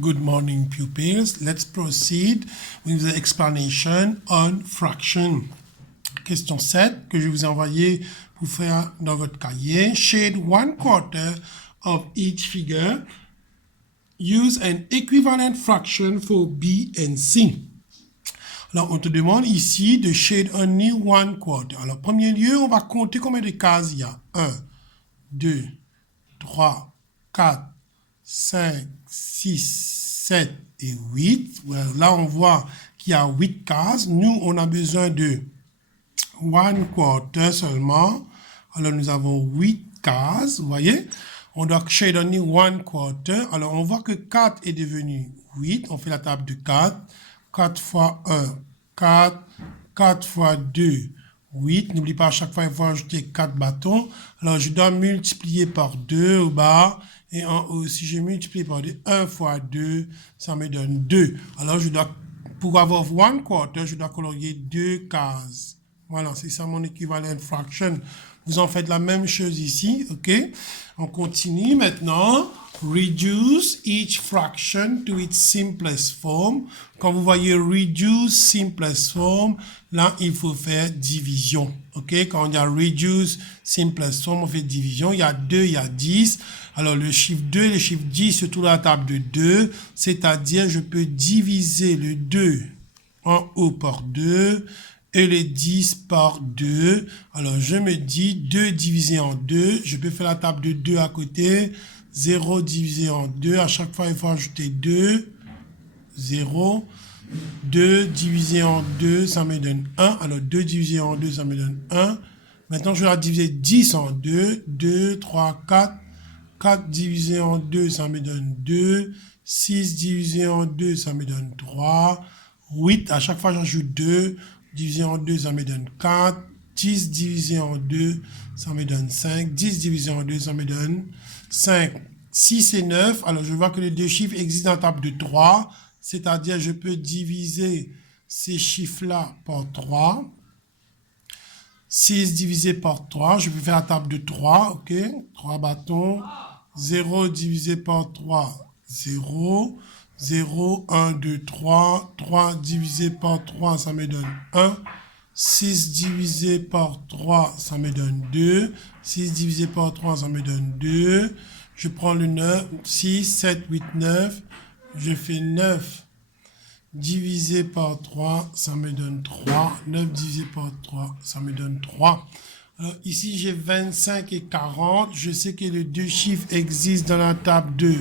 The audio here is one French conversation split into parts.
Good morning, pupils. Let's proceed with the explanation on fraction. Question 7 que je vous ai envoyé pour faire dans votre cahier. Shade 1/4 of each figure. Use an equivalent fraction for B and C. Alors, on te demande ici de shade only 1/4. Alors, en premier lieu, on va compter combien de cases il y a. 1, 2, 3, 4, 5, 6, 7 et 8. Là, on voit qu'il y a 8 cases. Nous, on a besoin de 1/4 seulement. Alors, nous avons 8 cases. Vous voyez? On doit shade only 1/4. Alors, on voit que 4 est devenu 8. On fait la table de 4. 4 fois 1, 4. 4 fois 2, 8. N'oublie pas, à chaque fois, il faut ajouter 4 bâtons. Alors, je dois multiplier par 2 au bas. Et en haut, si je multiplie par 2, 1 fois 2, ça me donne 2. Alors, pour avoir 1/4, je dois colorier 2 cases. Voilà, c'est ça mon équivalent fraction. Vous en faites la même chose ici, ok? On continue maintenant. Reduce each fraction to its simplest form. Quand vous voyez reduce simplest form, là, il faut faire division, ok? Quand on dit reduce simplest form, on fait division. Il y a 2, il y a 10. Alors, le chiffre 2 et le chiffre 10 se trouvent à la table de 2, c'est-à-dire je peux diviser le 2 en haut par 2 et le 10 par 2. Alors, je me dis 2 divisé en 2. Je peux faire la table de 2 à côté. 0 divisé en 2. À chaque fois, il faut ajouter 2. 0. 2 divisé en 2, ça me donne 1. Alors, 2 divisé en 2, ça me donne 1. Maintenant, je vais diviser 10 en 2. 2, 3, 4. 4 divisé en 2, ça me donne 2. 6 divisé en 2, ça me donne 3. 8, à chaque fois, j'ajoute 2. Divisé en 2, ça me donne 4. 10 divisé en 2, ça me donne 5. 10 divisé en 2, ça me donne 5. 6 et 9, alors je vois que les deux chiffres existent dans la table de 3. C'est-à-dire, je peux diviser ces chiffres-là par 3. 6 divisé par 3, je peux faire la table de 3, ok? 3 bâtons. 0 divisé par 3, 0. 0, 1, 2, 3. 3 divisé par 3, ça me donne 1. 6 divisé par 3, ça me donne 2. 6 divisé par 3, ça me donne 2. Je prends le 9, 6, 7, 8, 9. Je fais 9 divisé par 3, ça me donne 3. 9 divisé par 3, ça me donne 3. Alors, ici, j'ai 25 et 40. Je sais que les deux chiffres existent dans la table de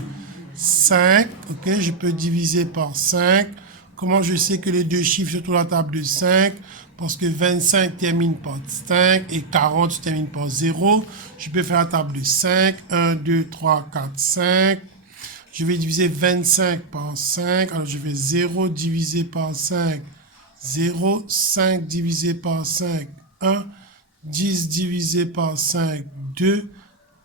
5. Ok, je peux diviser par 5. Comment je sais que les deux chiffres sont sur la table de 5? Parce que 25 termine par 5 et 40 se termine par 0. Je peux faire la table de 5. 1, 2, 3, 4, 5. Je vais diviser 25 par 5. Alors, je fais 0 divisé par 5. 0. 5 divisé par 5. 1. 10 divisé par 5, 2.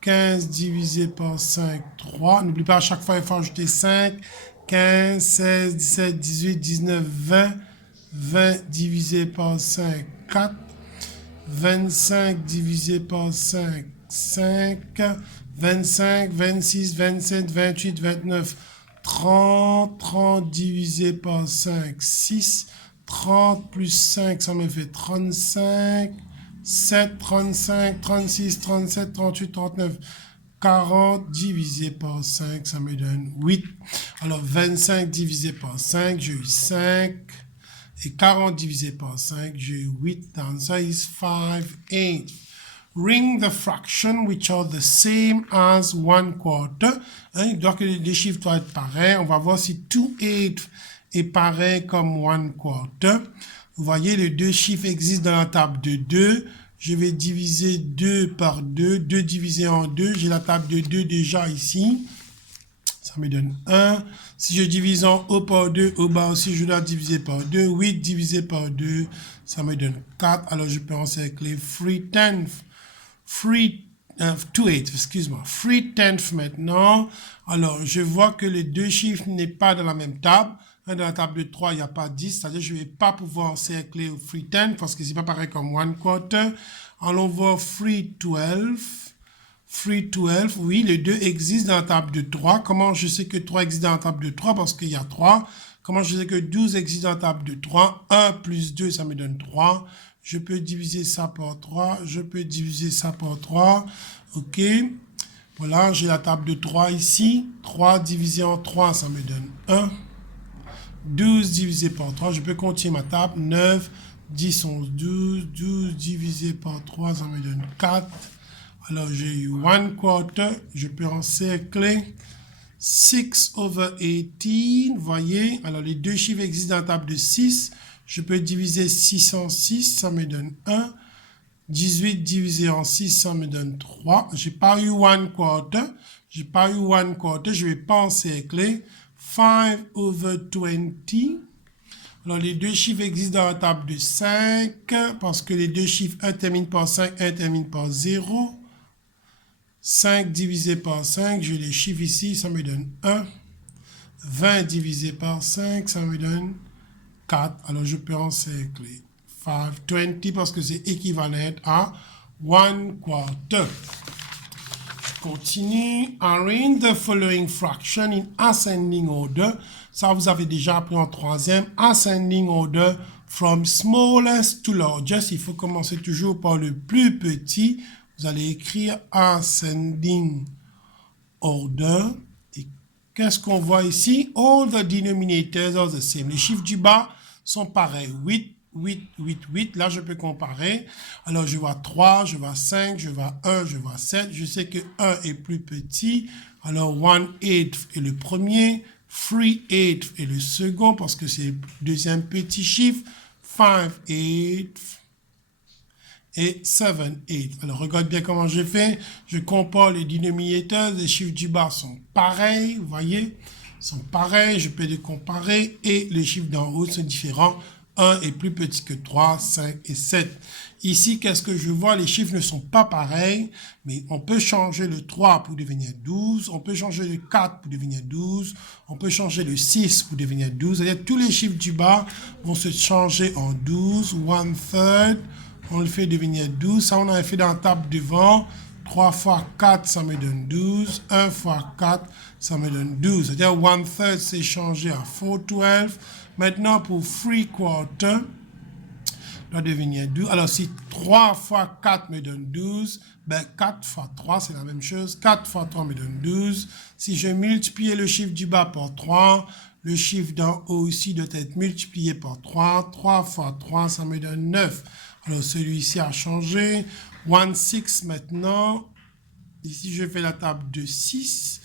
15 divisé par 5, 3. N'oublie pas, à chaque fois, il faut ajouter 5. 15, 16, 17, 18, 19, 20. 20 divisé par 5, 4. 25 divisé par 5, 5. 25, 26, 27, 28, 29, 30. 30 divisé par 5, 6. 30 plus 5, ça me fait 35. 7, 35, 36, 37, 38, 39, 40 divisé par 5, ça me donne 8. Alors, 25 divisé par 5, j'ai eu 5. Et 40 divisé par 5, j'ai eu 8. The answer is 5/8. Ring the fraction which are the same as 1/4. Il doit que les chiffres doivent être pareils. On va voir si 2/8 est pareil comme 1/4. Vous voyez, les deux chiffres existent dans la table de 2. Je vais diviser 2 par 2. 2 divisé en 2. J'ai la table de 2 déjà ici. Ça me donne 1. Si je divise en haut par 2, au bas aussi, je dois diviser par 2. 8 divisé par 2, ça me donne 4. Alors, je peux encercler 2/8, excuse-moi. 3/10 maintenant. Alors, je vois que les deux chiffres n'est pas dans la même table. Dans la table de 3, il n'y a pas 10. C'est-à-dire que je ne vais pas pouvoir encercler 3/10 parce que ce n'est pas pareil comme 1/4. Allons voir 3/12. 3, 12, oui, le 2 existe dans la table de 3. Comment je sais que 3 existe dans la table de 3? Parce qu'il y a 3. Comment je sais que 12 existe dans la table de 3? 1 plus 2, ça me donne 3. Je peux diviser ça par 3. Je peux diviser ça par 3. OK. Voilà, j'ai la table de 3 ici. 3 divisé en 3, ça me donne 1. 12 divisé par 3, je peux continuer ma table. 9, 10, 11, 12. 12 divisé par 3, ça me donne 4. Alors, j'ai eu 1/4. Je peux encercler. 6/18, voyez. Alors, les deux chiffres existent dans la table de 6. Je peux diviser 6 en 6, ça me donne 1. 18 divisé en 6, ça me donne 3. J'ai pas eu 1/4. J'ai pas eu 1/4. Je vais pas encercler. 5/20. Alors, les deux chiffres existent dans la table de 5 parce que les deux chiffres, un termine par 5, un termine par 0. 5 divisé par 5, j'ai les chiffres ici, ça me donne 1. 20 divisé par 5, ça me donne 4. Alors, je peux encercler 5/20 parce que c'est équivalent à 1/4. Je continue. Arrange the following fraction in ascending order. Ça, vous avez déjà appris en troisième. Ascending order from smallest to largest. Il faut commencer toujours par le plus petit. Vous allez écrire ascending order. Et qu'est-ce qu'on voit ici? All the denominators are the same. Les chiffres du bas sont pareils. 8, 8, 8, 8. Là, je peux comparer. Alors, je vois 3, je vois 5, je vois 1, je vois 7. Je sais que 1 est plus petit. Alors, 1/8 est le premier. 3/8 est le second parce que c'est le deuxième petit chiffre. 5/8. Et 7/8. Alors, regarde bien comment je fais. Je compare les dénominateurs. Les chiffres du bas sont pareils, vous voyez, sont pareils. Je peux les comparer. Et les chiffres d'en haut sont différents. 1 est plus petit que 3, 5 et 7. Ici, qu'est-ce que je vois? Les chiffres ne sont pas pareils, mais on peut changer le 3 pour devenir 12. On peut changer le 4 pour devenir 12. On peut changer le 6 pour devenir 12. C'est-à-dire tous les chiffres du bas vont se changer en 12, 1/3. On le fait devenir 12. Ça, on avait fait dans la table devant. 3 fois 4, ça me donne 12. 1 fois 4, ça me donne 12. C'est-à-dire 1/3, c'est changé à 4/12. Maintenant, pour 3/4, doit devenir 12. Alors, si 3 fois 4 me donne 12, ben 4 fois 3, c'est la même chose. 4 fois 3 me donne 12. Si je multiplie le chiffre du bas par 3, le chiffre d'en haut ici doit être multiplié par 3. 3 fois 3, ça me donne 9. Alors, celui-ci a changé. 1/6 maintenant. Ici, je fais la table de 6.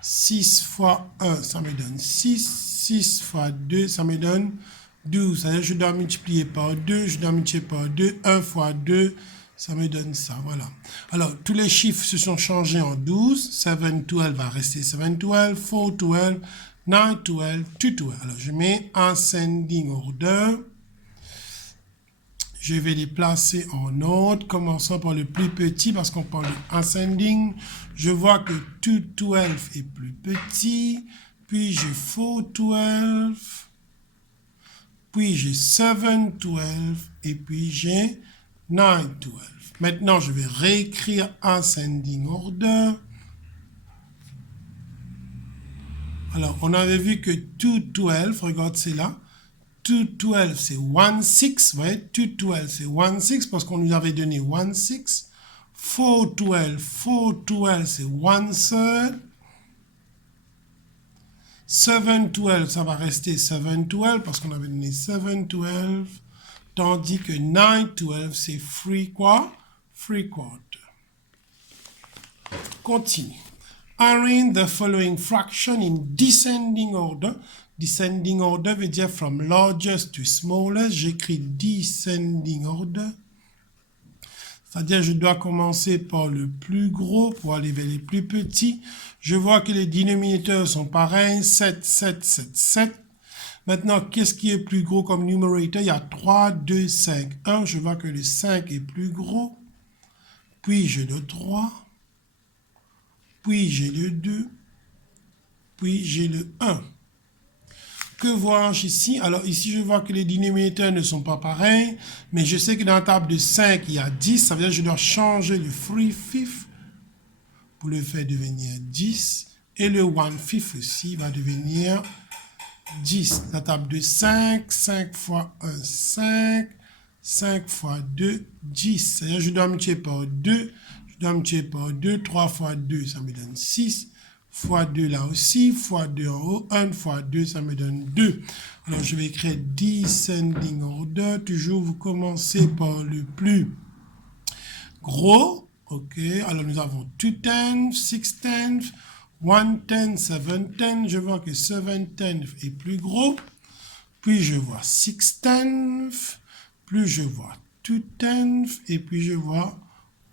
6 fois 1, ça me donne 6. 6 fois 2, ça me donne 12. C'est-à-dire, je dois multiplier par 2. Je dois multiplier par 2. 1 fois 2, ça me donne ça. Voilà. Alors, tous les chiffres se sont changés en 12. 7/12 va rester 7/12. 4/12. 9/12. 2/12. Alors, je mets ascending order. Je vais les placer en ordre, commençant par le plus petit parce qu'on parle de ascending. Je vois que 2/12 est plus petit, puis j'ai 4/12, puis j'ai 7/12 et puis j'ai 9/12. Maintenant, je vais réécrire ascending order. Alors, on avait vu que 2/12, regarde, c'est là. 2/12, c'est 1/6, vous voyez, 2/12, c'est 1/6 parce qu'on nous avait donné 1/6. 4/12, c'est 1/3. 7/12, ça va rester 7/12 parce qu'on avait donné 7/12. Tandis que 9/12, c'est 3/4. Continue. Arrange the following fraction in descending order. Descending order veut dire from largest to smallest. J'écris descending order. C'est-à-dire je dois commencer par le plus gros pour aller vers les plus petits. Je vois que les dénominateurs sont pareils. 7, 7, 7, 7. Maintenant, qu'est-ce qui est plus gros comme numerator? Il y a 3, 2, 5, 1. Je vois que le 5 est plus gros. Puis j'ai le 3. Puis j'ai le 2. Puis j'ai le 1. Que vois-je ici? Alors ici, je vois que les dénominateurs ne sont pas pareils, mais je sais que dans la table de 5, il y a 10. Ça veut dire que je dois changer le 3/5. pour le faire devenir 10. Et le 1/5 aussi va devenir 10. La table de 5, 5 fois 1, 5, 5 fois 2, 10. C'est-à-dire je dois multiplier par 2, je dois multiplier par 2, 3 fois 2, ça me donne 6, fois 2 là aussi, fois 2 en haut, 1 fois 2, ça me donne 2. Alors je vais écrire descending order, toujours vous commencez par le plus gros, ok, alors nous avons 2/10, 6/10, 1/10, 7/10, je vois que 7/10 est plus gros, puis je vois 6/10, plus je vois 2/10, et puis je vois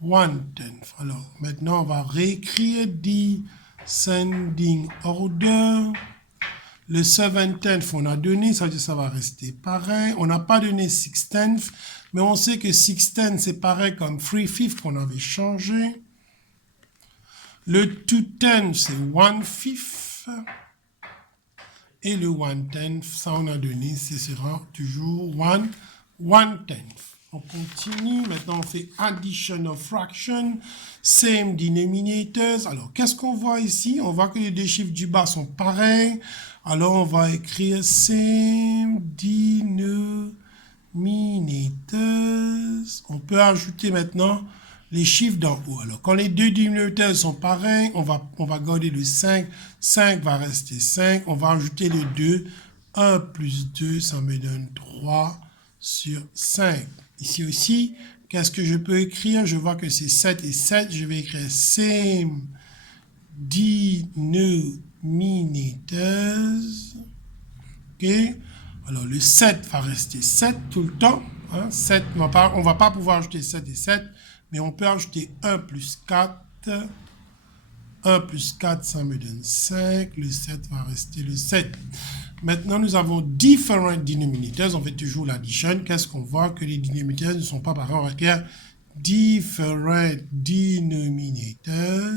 1/10. Alors maintenant on va réécrire descending order. Le 7/10 on a donné, ça veut dire que ça va rester pareil. On n'a pas donné 6/10, mais on sait que 6/10 c'est pareil comme 3/5 qu'on avait changé. Le 2/10 c'est 1/5. Et le 1/10, ça on a donné, ce sera toujours 1/10. On continue, maintenant on fait addition of fraction, same denominators. Alors qu'est-ce qu'on voit ici? On voit que les deux chiffres du bas sont pareils. Alors on va écrire same denominators. On peut ajouter maintenant les chiffres d'en haut. Alors quand les deux dénominateurs sont pareils, on va garder le 5. 5 va rester 5. On va ajouter le 2. 1 plus 2, ça me donne 3 sur 5. Ici aussi, qu'est-ce que je peux écrire? Je vois que c'est 7 et 7. Je vais écrire same denominators. OK? Alors, le 7 va rester 7 tout le temps. Hein? 7, on ne va pas pouvoir ajouter 7 et 7, mais on peut ajouter 1 plus 4. 1 plus 4, ça me donne 5. Le 7 va rester le 7. Maintenant, nous avons different denominators. On fait toujours l'addition. Qu'est-ce qu'on voit? Que les dénominateurs ne sont pas pareils. On va écrire different denominators.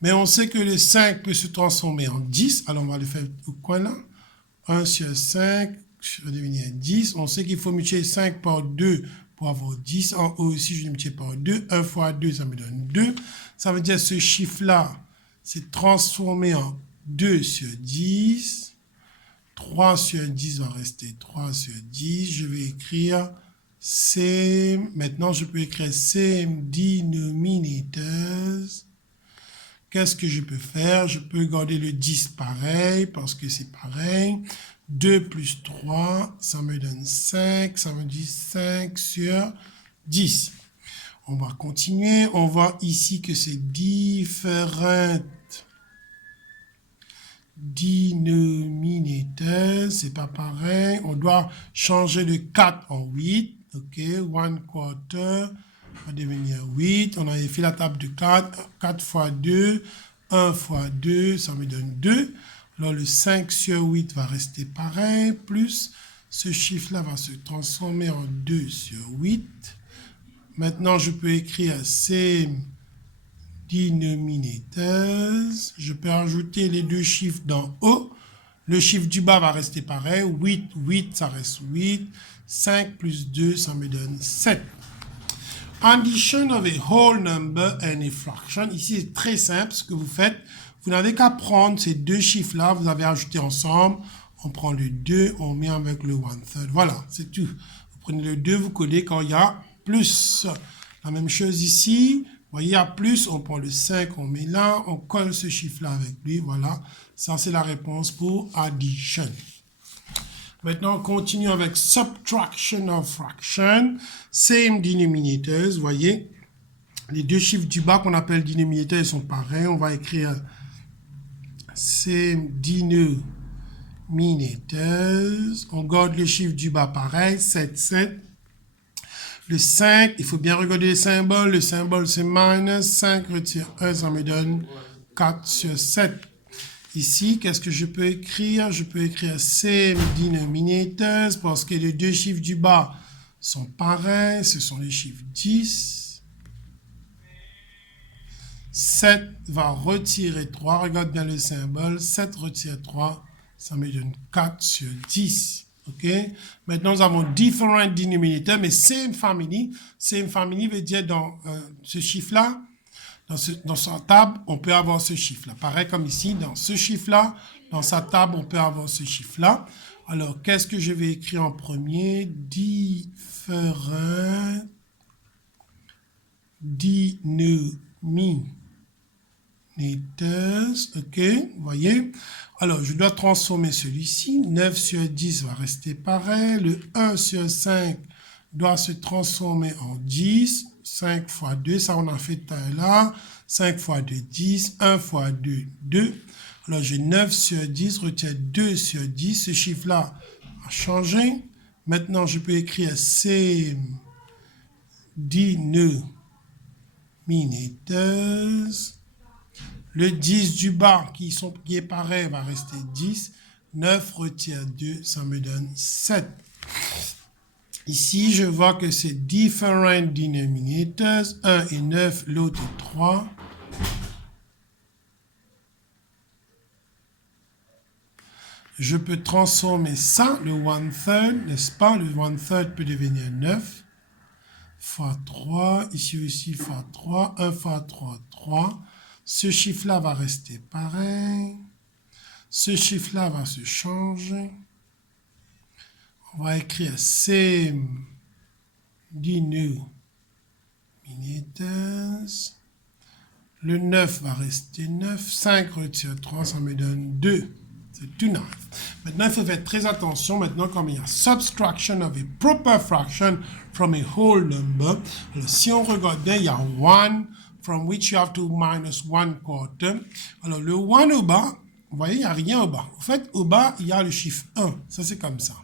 Mais on sait que le 5 peut se transformer en 10. Alors, on va le faire au coin là. 1 sur 5, ça va devenir 10. On sait qu'il faut multiplier 5 par 2 pour avoir 10. En haut aussi, je multiplie par 2. 1 fois 2, ça me donne 2. Ça veut dire que ce chiffre-là, c'est transformé en 2 sur 10. 3 sur 10 va rester 3 sur 10. Je vais écrire same. Maintenant, je peux écrire same denominators. Qu'est-ce que je peux faire? Je peux garder le 10 pareil, parce que c'est pareil. 2 plus 3, ça me donne 5. Ça me dit 5 sur 10. On va continuer. On voit ici que c'est different denominators. C'est pas pareil. On doit changer le 4 en 8. OK, 1/4 va devenir 8. On avait fait la table de 4. 4 fois 2. 1 fois 2, ça me donne 2. Alors le 5 sur 8 va rester pareil. Plus ce chiffre-là va se transformer en 2 sur 8. Maintenant, je peux écrire same denominators. Je peux ajouter les deux chiffres d'en haut. Le chiffre du bas va rester pareil. 8, 8, ça reste 8. 5 plus 2, ça me donne 7. Addition of a whole number and a fraction. Ici, c'est très simple ce que vous faites. Vous n'avez qu'à prendre ces deux chiffres-là, vous avez ajouté ensemble. On prend le 2, on met avec le 1/3. Voilà, c'est tout. Vous prenez le 2, vous codez quand il y a plus. La même chose ici. Vous voyez, il y a plus, on prend le 5, on met là, on colle ce chiffre-là avec lui. Voilà, ça c'est la réponse pour addition. Maintenant, on continue avec subtraction of fraction. Same denominators, vous voyez. Les deux chiffres du bas qu'on appelle dénominateurs sont pareils. On va écrire same denominators. On garde le chiffre du bas pareil, 7, 7. Le 5, il faut bien regarder les symboles. Le symbole, c'est minus. 5 retire 1, ça me donne 4 sur 7. Ici, qu'est-ce que je peux écrire? Je peux écrire same denominators parce que les deux chiffres du bas sont pareils. Ce sont les chiffres 10. 7 va retirer 3. Regarde bien le symbole. 7 retire 3. Ça me donne 4 sur 10. OK? Maintenant, nous avons different denominator, mais same family. Same family veut dire dans ce chiffre-là, dans sa table, on peut avoir ce chiffre-là. Pareil comme ici, dans ce chiffre-là, dans sa table, on peut avoir ce chiffre-là. Alors, qu'est-ce que je vais écrire en premier? Different denominators. OK, vous voyez? Alors, je dois transformer celui-ci. 9 sur 10 va rester pareil. Le 1 sur 5 doit se transformer en 10. 5 fois 2, ça on a fait tout à l'heure. 5 fois 2, 10. 1 fois 2, 2. Alors, j'ai 9 sur 10, retiens 2 sur 10. Ce chiffre-là a changé. Maintenant, je peux écrire C denominators. Le 10 du bas qui est pareil va rester 10. 9 retire 2, ça me donne 7. Ici, je vois que c'est different denominators. 1 et 9, l'autre est 3. Je peux transformer ça, le 1/3, n'est-ce pas? Le 1/3 peut devenir 9 fois 3. Ici aussi fois 3. 1 fois 3, 3. Ce chiffre-là va rester pareil. Ce chiffre-là va se changer. On va écrire same denominators. Le 9 va rester 9. 5 retire 3, ça me donne 2. C'est tout neuf. Maintenant, il faut faire très attention. Maintenant, comme il y a subtraction of a proper fraction from a whole number. Alors, si on regarde bien, il y a 1 from which you have to minus 1/4. Alors, le 1 au bas, vous voyez, il n'y a rien au bas. En fait, au bas, il y a le chiffre 1. Ça, c'est comme ça.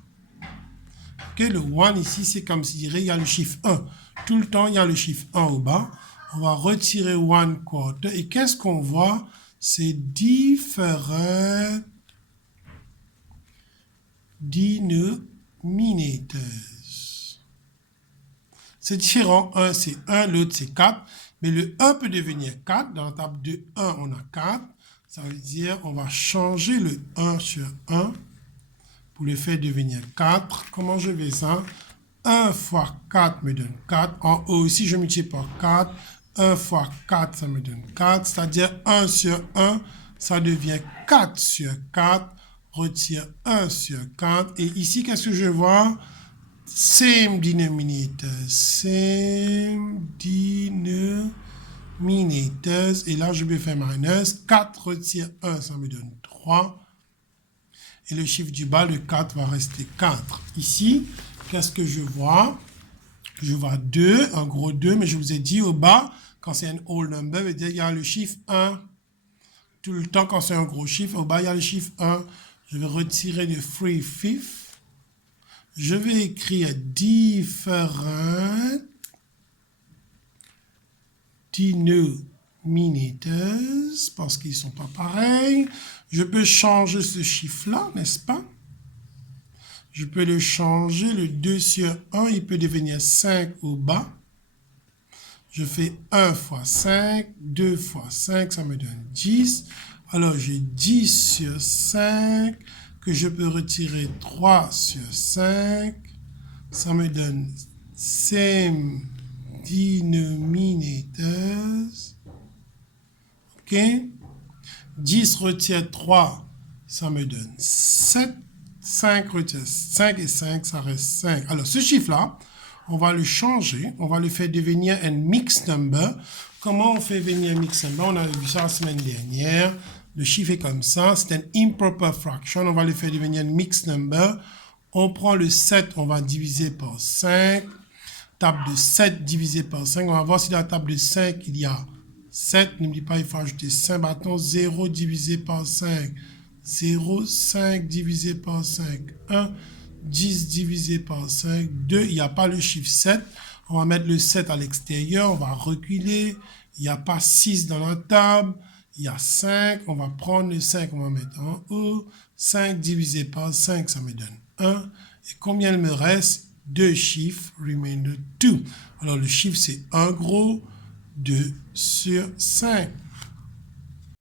OK, le 1 ici, c'est comme si il y a le chiffre 1. Tout le temps, il y a le chiffre 1 au bas. On va retirer 1/4. Et qu'est-ce qu'on voit? C'est différent denominators. C'est différent. Un, c'est 1, l'autre, c'est 4. Mais le 1 peut devenir 4. Dans la table de 1, on a 4. Ça veut dire on va changer le 1 sur 1 pour le faire devenir 4. Comment je fais ça? 1 fois 4 me donne 4. En haut aussi, je multiplie par 4. 1 fois 4, ça me donne 4. C'est-à-dire 1 sur 1, ça devient 4 sur 4. Retire 1 sur 4. Et ici, qu'est-ce que je vois? Same denominator. Same denominators. Et là, je vais faire minus. 4 retire 1, ça me donne 3. Et le chiffre du bas, le 4, va rester 4. Ici, qu'est-ce que je vois? Je vois 2, un gros 2, mais je vous ai dit au bas, quand c'est un whole number, veut dire il y a le chiffre 1. Tout le temps, quand c'est un gros chiffre, au bas, il y a le chiffre 1. Je vais retirer le 3/5. Je vais écrire different denominators parce qu'ils ne sont pas pareils. Je peux changer ce chiffre-là, n'est-ce pas? Je peux le changer. Le 2 sur 1, il peut devenir 5 au bas. Je fais 1 fois 5, 2 fois 5, ça me donne 10. Alors, j'ai 10 sur 5 que je peux retirer 3 sur 5. Ça me donne same denominators. OK? 10 retire 3, ça me donne 7. 5 retire 5 et 5, ça reste 5. Alors, ce chiffre-là, on va le changer. On va le faire devenir un mixed number. Comment on fait venir un mixed number? On a vu ça la semaine dernière. Le chiffre est comme ça. C'est un improper fraction. On va le faire devenir un mixed number. On prend le 7, on va diviser par 5. Table de 7 divisé par 5. On va voir si dans la table de 5, il y a 7. N'oublie pas, il faut ajouter 5 bâtons. 0 divisé par 5. 0, 5 divisé par 5, 1, 10 divisé par 5, 2, il n'y a pas le chiffre 7. On va mettre le 7 à l'extérieur, on va reculer. Il n'y a pas 6 dans la table. Il y a 5, on va prendre le 5, on va mettre en haut. 5 divisé par 5, ça me donne 1. Et combien il me reste? 2 chiffres, remainder 2. Alors le chiffre c'est 1 gros, 2 sur 5.